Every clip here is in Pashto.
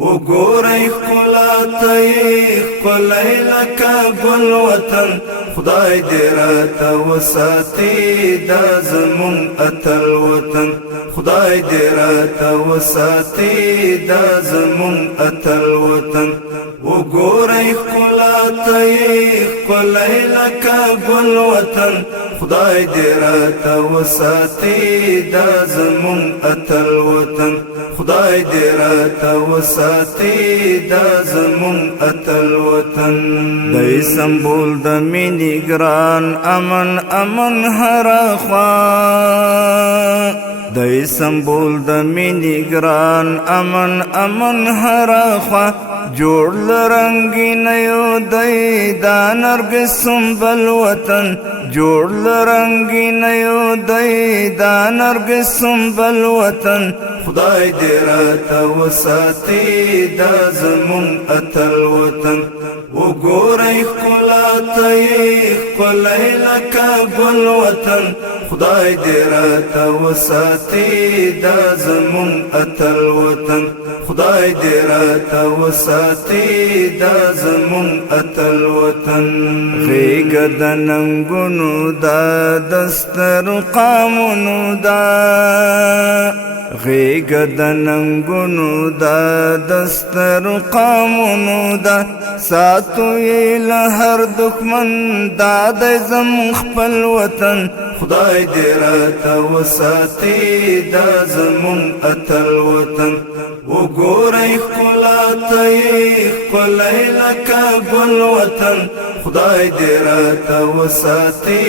وګورئ ښکلا ته یې ښکلی لکه ګل وطن خدای دې راته وساتي دا زمونږ اتل وطن خدای دې راته وساتي دا زمونږ اتل وطن وګورئ ښکلا ته یې ښکلی لکه ګل وطن خدای دې راته وساتي دا زمونږ اتل وطن خدای دې راته وساتي دا زمونږ اتل وطن دی سمبول د مینې ګران امن امن هر خوا دی سمبول د مینې ګران امن امن هر خوا جوړ لرنګینیو دی دا نرګس سنبل وطن جوړ لرنګینیو دی دا نرګس سنبل وطن خدای دې راته وساتي دا زمونږ اتل وطن وګورئ ښکلا ته یې ښکلی لکه ګل وطن خدای دې راته وساتي دا زمونږ اتل وطن خدای دې راته وساتي دا زمونږ اتل وطن غېږه د ننګونو دا دسترقامونو دا غېږه د ننګونو دا دسترقامونو دا ساتو یې له هر دښمن دا دی زموږ خپل وطن خدای دې راته وساتي دا زمونږ اتل وطن وګورئ ښکلا ته یې ښکلی لکه ګل وطن خدای دې راته وساتي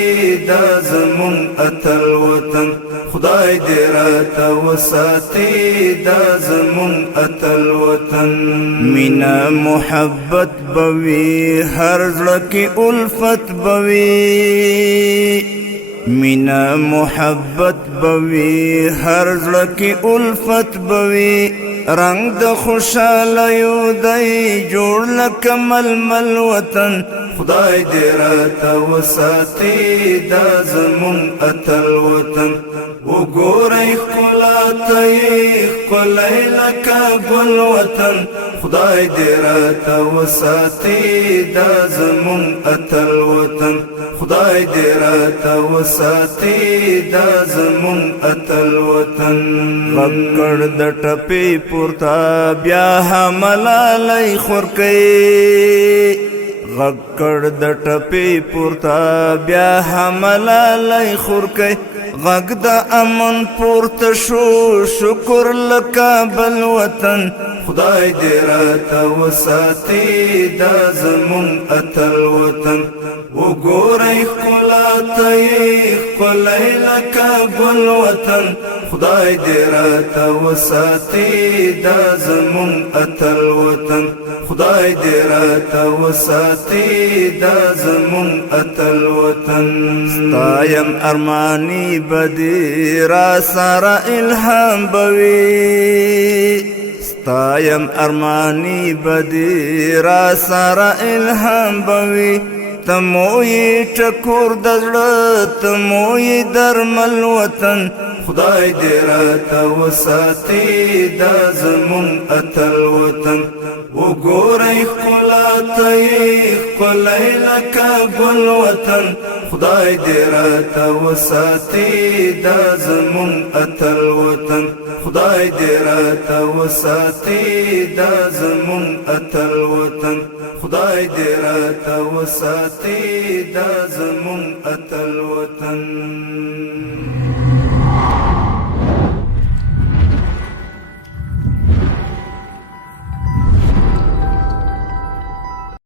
دا زمونږ اتل وطن خدای دې راته وساتي دا زمونږ اتل وطن مینا محبت بوي هر زړه کې الفت بوي مینا محبت بوي هر زړه کې الفت بوي رنگ د خوشالیو دی جوړ لکه ململ وطن خدای دې راته وساتي دا زمونږ اتل وطن وګورئ ښکلا ته یې ښکلی لکه ګل وطن خدای دې راته وساتي دا زمونږ اتل وطن خدای دې راته وساتي دا زمونږ اتل وطن غږ کړ د ټپې پورته بیا ملالۍ خورکۍ غږ کړ د ټپې پورته بیا ملالۍ خورکۍ غږ د امن پورته شو شکر لکه بل وطن خدای دې راته وساتي دا زمونږ اتل وطن وګورئ ښکلا ته یې ښکلی لکه ګل وطن خدای دې راته وساتي دا زمونږ اتل وطن خدای دې راته وساتي دا زمونږ اتل وطن ستایم ارمانی بدی را سره الهام بوي ستایم ارمانی بدی را سره الهام بوي تموی ټکور د زړه تموی درمل وطن خدای دې راته وساتي دا زمونږ اتل وطن وګورئ ښکلا ته یې ښکلی لکه ګل وطن خدای دې راته وساتي دا زمونږ اتل وطن خدای دې راته وساتي دا زمونږ اتل وطن خدای دې راته وساتي دا زمونږ اتل وطن